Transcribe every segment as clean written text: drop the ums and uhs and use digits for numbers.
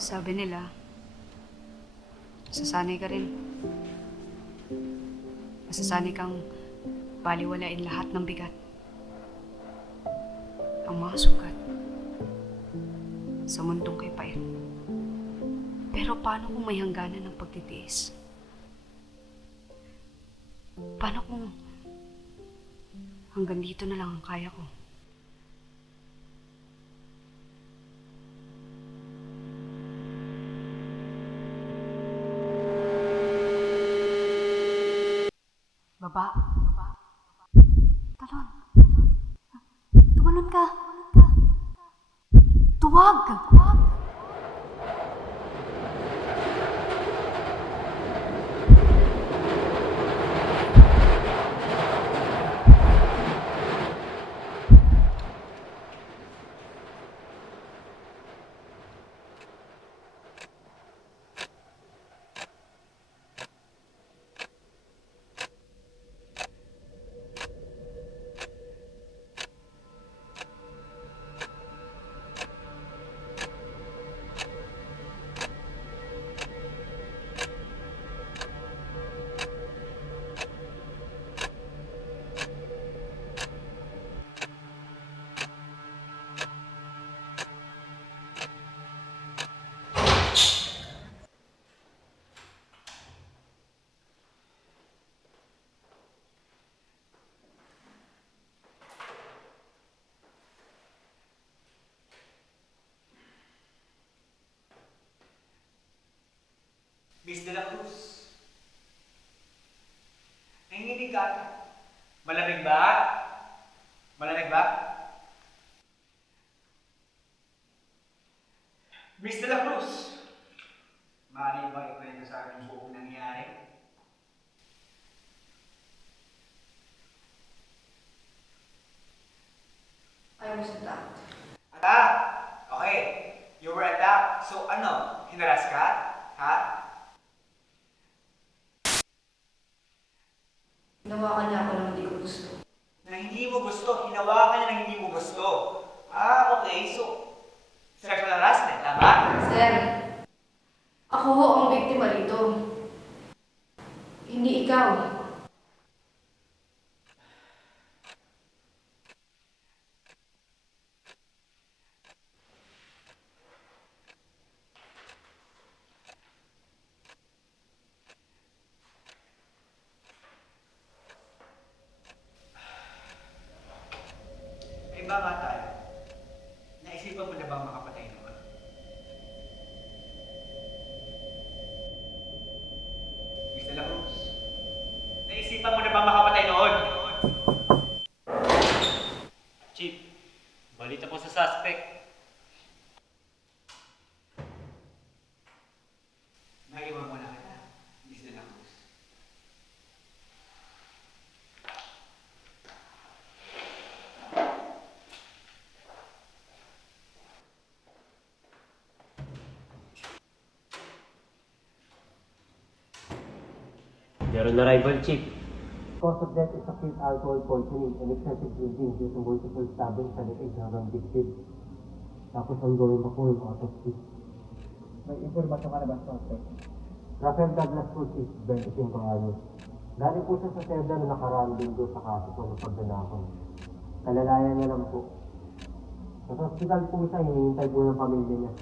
Sabi nila, masasanay ka rin. Masasanay kang baliwalain lahat ng bigat. Ang mga sugat sa mundong kay pait. Pero paano kung may hangganan ng pagtitiis? Paano kung hanggang dito na lang ang kaya ko? Baba. Talon. Tumalon ka. Tuwag. Miss De La Cruz, nanginginig ka ata. Malamig ba? Malamig ba? Miss De La Cruz, maaari ba ikwento sa akin ang buong nangyari? I was attacked. Okay. You were attacked. So ano, hinaras ka? Ha? Hinawakan niya ako ng hindi ko gusto. Na hindi mo gusto, hinawakan niya na hindi mo gusto. Okay. So, sexual harassment, tama? Sir, ako ho ang biktima rito. Hindi ikaw. May iba nga tayo. Naisipan mo na bang makapatay naman? Miss De La Cruz, naisipan mo na bang makapatay noon? Chief, balita po sa suspect. Naiwan mo na kita, Miss De La Cruz. Meron na rival, Chief. Cause of death is acute alcohol poisoning and excessive drinking due to multiple stabbings sa leeg hanggang dibdib. Tapos ongoing pa po yung autopsy. May impormasyon ka na ba sa suspect? Rafael Douglas po, Chief, 25 anyos. Galing po siya sa SEDA na nakaraan din doon sa kaso po ng pagdanakon. Kalalayan niya lang po. Sa hospital po siya, hinihintay po ng pamilya niya.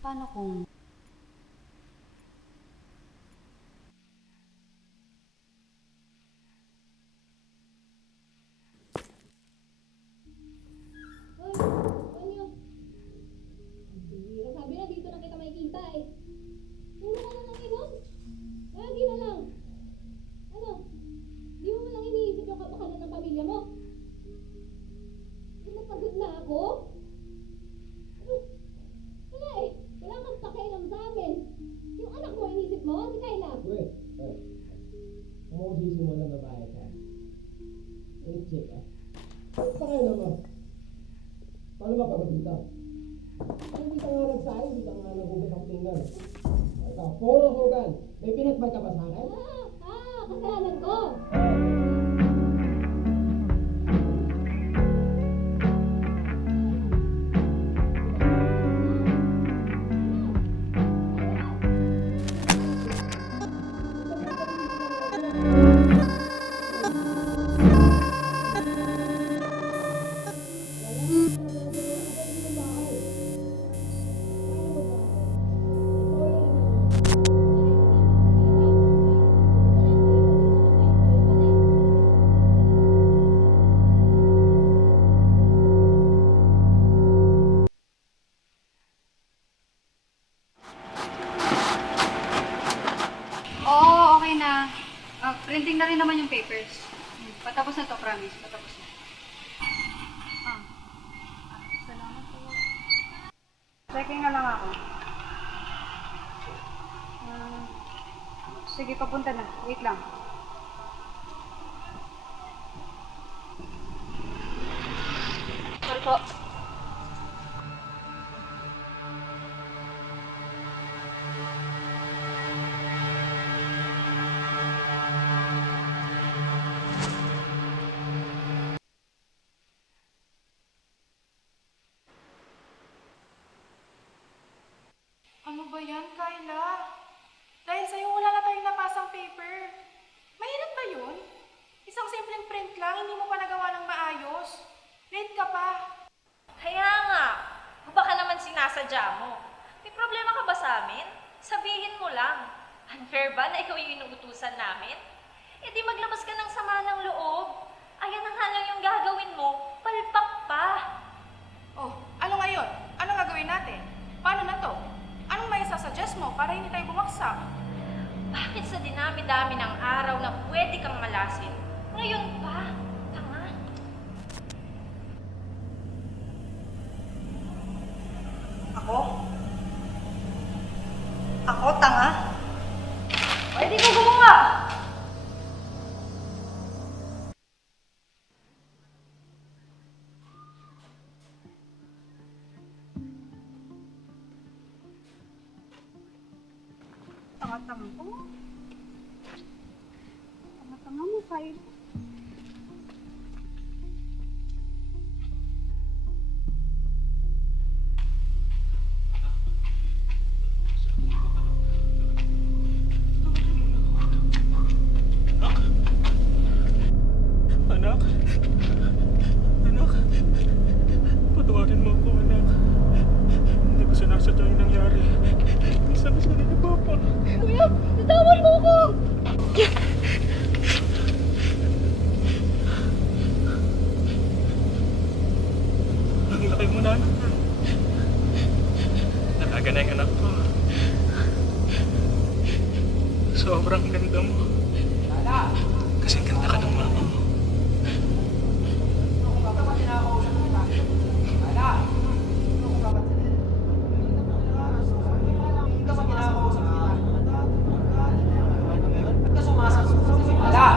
Paano kung Hoy, ano? Sabi na dito na kita makikita eh. Puro ka na lang inom? Lagi na lang. Ano? Di mo man lang iniisip yung kapakanan ng pamilya mo? Hindi ka nga nagsahin, hindi ka nga nagugas ang pinggan. Ito, puro sugan. May pinatbay ka ba sa akin? Kasalanan ko. Oo, okay na. Printing na rin naman yung papers. Patapos na to, promise. Patapos na. Salamat po. Checking na lang ako. Sige, papunta na. Wait lang. Sorry po. Ano ba yan, Kyla? Dahil sa'yo wala na tayong napasang paper. Mahirap ba yun? Isang simpleng print lang, hindi mo pa nagawa ng maayos. Late ka pa. Kaya nga, baka naman sinasadya mo. May problema ka ba sa amin? Sabihin mo lang. Unfair ba na ikaw yung inuutusan namin? E di maglabas ka ng sama ng loob. Ayan na nga lang yung gagawin mo, palpak pa. Oh, ano ngayon? Ano gagawin natin? Paano na to? Anong may sasuggest mo para hindi tayo bumagsak? Bakit sa dinami-dami ng araw na pwede kang malasin? Ngayon pa? Tanga. Ako? Ako, tanga? Pwede ko gumawa. Tanga-tanga ko. Tanga-tanga mo, Kyle. Anak? Anak? Patawarin mo ako, anak. Hindi ko sinasadya yung nangyari. Sabi sa ni Papa. Kuya, natawan mo ko! Ang laki mo na, anak. Nalaga na yung anak ko. Sobrang ganda mo. Kasing ganda ka ng mama mo. Ala!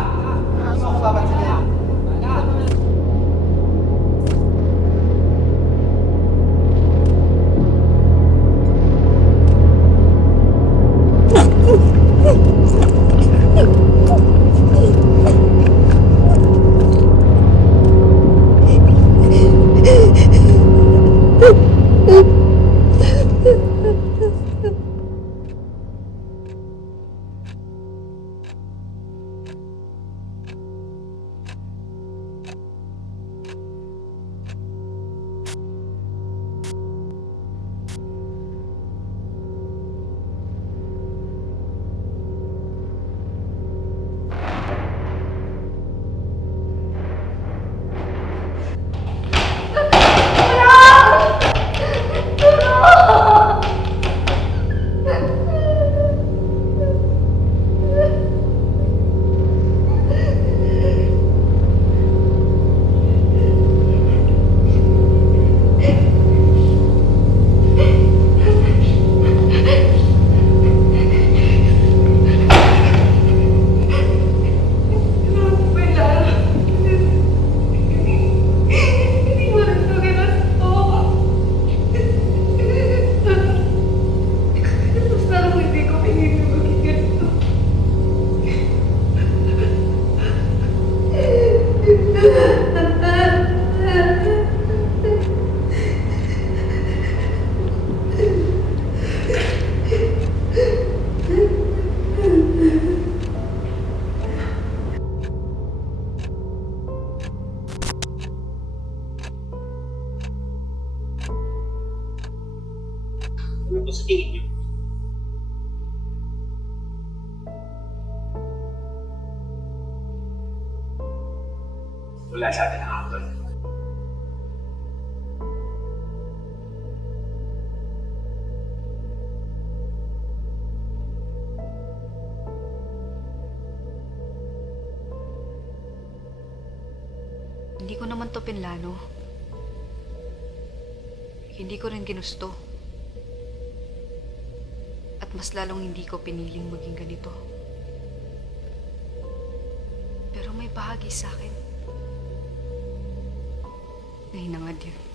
Ano po sa tingin niyo? Wala sa atin ang hatol. Hindi ko naman to pinlano. Hindi ko rin ginusto. At mas lalong hindi ko piniling maging ganito. Pero may bahagi sa akin na hinangad yun.